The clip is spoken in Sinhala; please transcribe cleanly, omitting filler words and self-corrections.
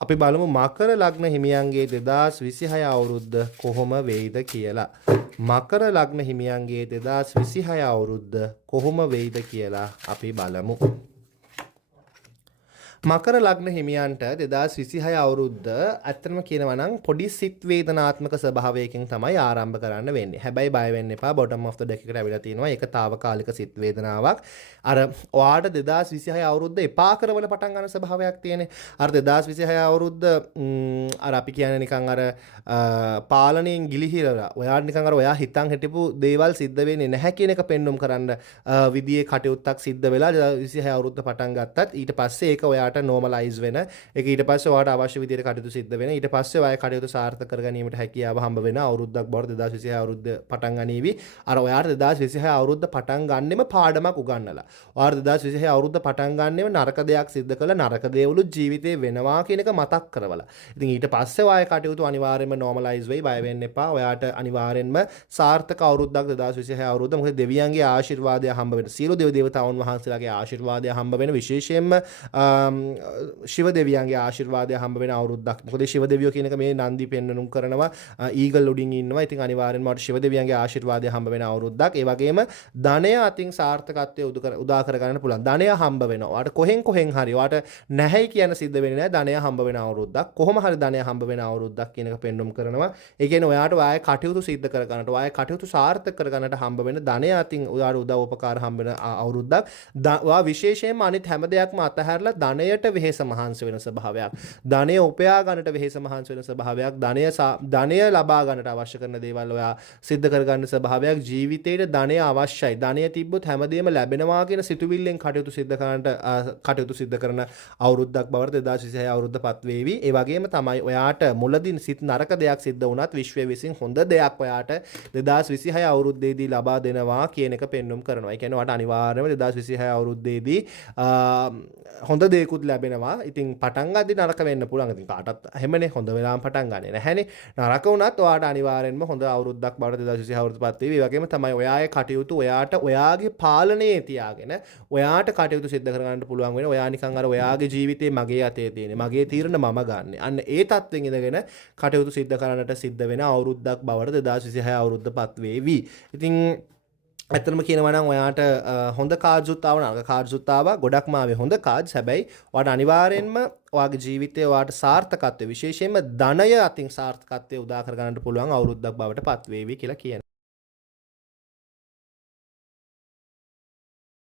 අපි බලමු මකර ලග්න හිමියන්ගේ 2026 අවුරුද්ද කොහොම වෙයිද කියලා. මකර ලග්න හිමියන්ගේ 2026 අවුරුද්ද කොහොම වෙයිද කියලා අපි බලමු. මකර ලග්න හිමියන්ට 2026 අවුරුද්ද ඇත්තටම කියනවා නම් පොඩි සිත් වේදනාත්මක ස්වභාවයකින් තමයි ආරම්භ කරන්න වෙන්නේ. හැබැයි බය වෙන්න එපා. bottom of the deck එකට ඇවිල්ලා තියෙනවා. ඒක తాවකාලික සිත් වේදනාවක්. අර ඔයාට 2026 අවුරුද්ද එපා කරවල පටන් ගන්න ස්වභාවයක් තියෙන්නේ. අර 2026 අවුරුද්ද අර අපි කියන්නේ නිකන් අර පාලනයෙන් ගිලිහිරලා ඔයාට නිකන් අර ඔයා හිතන් හිටපු දේවල් සිද්ධ වෙන්නේ නැහැ කියන එක පෙන්눔 කරන්න විදියේ කටයුත්තක් සිද්ධ වෙලා 2026 අවුරුද්ද පටන් ගත්තත් ඊට පස්සේ ඒක ඔයාට normalize වෙන ඒක ඊට පස්සේ ඔයාට අවශ්‍ය විදියට කටයුතු සිද්ධ වෙන ඊට පස්සේ ඔයාගේ කටයුතු සාර්ථක කර ගැනීමට හැකියාව හම්බ වෙන අවුරුද්දක් බවට 2026 අවුරුද්ද පටන් ගනීවි. අර ඔයාට 2026 අවුරුද්ද පටන් ගන්නෙම පාඩමක් උගන්වලා. ඔයාට 2026 අවුරුද්ද පටන් ගන්නෙම නරක දෙයක් සිද්ධ කළා නරක දේවලු ජීවිතේ වෙනවා කියන එක මතක් කරවලා. ඉතින් ඊට පස්සේ ඔයාගේ කටයුතු අනිවාර්යයෙන්ම normalize වෙයි. බය වෙන්න එපා. ඔයාට අනිවාර්යෙන්ම සාර්ථක අවුරුද්දක් 2026 අවුරුද්ද. මොකද දෙවියන්ගේ ආශිර්වාදය හම්බ වෙන. සියලු දේව දේවතාවුන් වහන්සේලාගේ ආශිර්වාදය හම්බ වෙන විශේෂයෙන්ම ශිව දෙවියන්ගේ ආශිර්වාදය හම්බ වෙන අවුරුද්දක්. මොකද ශිව දෙවියෝ කියන එක මේ නන්දි පෙන්වනුම් කරනවා ඊගල් උඩින් ඉන්නවා. ඉතින් අනිවාර්යෙන්ම ඔයාලට ශිව දෙවියන්ගේ ආශිර්වාදය හම්බ වෙන අවුරුද්දක්. ඒ වගේම ධනය අතින් සාර්ථකත්වයේ උදා කර ගන්න පුළුවන්. ධනය හම්බ වෙනවා. ඔයාලට කොහෙන් හරි ඔයාලට නැහැයි කියන සිද්ධ වෙන්නේ නැහැ. ධනය හම්බ වෙන අවුරුද්දක්. කොහොම හරි ධනය හම්බ වෙන අවුරුද්දක් කියන එක පෙන්වුම් කරනවා. ඒ කියන්නේ ඔයාට ඔයාගේ කටයුතු සිද්ධ කර ගන්නට ඔයාගේ කටයුතු සාර්ථක කර ගන්නට හම්බ වෙන ධනය අතින් ඔයාට උදව් උපකාර හම්බ වෙන අවුරුද්දක්. ඔයා විශේෂයෙන්ම අනිත් හැම දෙයක්ම අතහැරලා ධනයට වෙහෙස මහන්සි වෙන ස්වභාවයක්. ධනය උපයා ගන්නට වෙහෙස මහන්සි වෙන ස්වභාවයක්. ධනය ලබා ගන්නට අවශ්‍ය කරන දේවල් ඔයා සිද්ධ කර ගන්න ස්වභාවයක්. ජීවිතේට ධනය අවශ්‍යයි. ධනය තිබ්බොත් හැමදේම ලැබෙනවා කියන සිතුවිල්ලෙන් කටයුතු සිද්ධ කරන අවුරුද්දක් බවට 2026 අවුරුද්දපත් වේවි. ඒ වගේම තමයි ඔයාට මුලදින් සිත් නරක දෙයක් සිද්ධ වුණත් විශ්වය විසින් හොඳ දෙයක් ඔයාට 2026 අවුරුද්දේදී ලබා දෙනවා කියන එක පෙන්눔 කරනවා. ඒ කියන්නේ ඔයාට අනිවාර්යයෙන්ම 2026 අවුරුද්දේදී හොඳ දේකුත් ලැබෙනවා. ඉතින් පටන් ගද්දි නරක වෙන්න පුළුවන්. ඉතින් කාටත් හැමනේ හොඳ වෙලාවම පටන් ගන්නෙ නැහැනේ. නරක වුණත් ඔයාට අනිවාර්යෙන්ම හොඳ අවුරුද්දක් බවට 2026 අවුරුද්දපත් වේවි. ඒ වගේම තමයි ඔයාගේ කටයුතු ඔයාට ඔයාගේ පාලනයේ තියාගෙන ඔයාට කටයුතු සිද්ධ කරගන්න පුළුවන් වෙන. ඔයා නිකන් අර ඔයාගේ ජීවිතේ මගේ අතේ තියෙන්නේ. මගේ තීරණ මම ගන්නෙ. අන්න ඒ තත්ත්වෙන් ඉඳගෙන කටයුතු සිද්ධ කරන්නට සිද්ධ වෙන අවුරුද්දක් බවට 2026 අවුරුද්දපත් වේවි. ඉතින් ඇත්තටම කියනවා නම් ඔයාට හොඳ කාර්ජුත් ආව නරක කාර්ජුත් ආවා ගොඩක්ම ආවේ හොඳ කාර්ජ්. හැබැයි ඔයාට අනිවාර්යෙන්ම ඔයාගේ ජීවිතයේ ඔයාට සාර්ථකත්වය විශේෂයෙන්ම ධනය අතින් සාර්ථකත්වය උදා කර ගන්නට පුළුවන් අවුරුද්දක් බවට පත් වේවි කියලා කියනවා.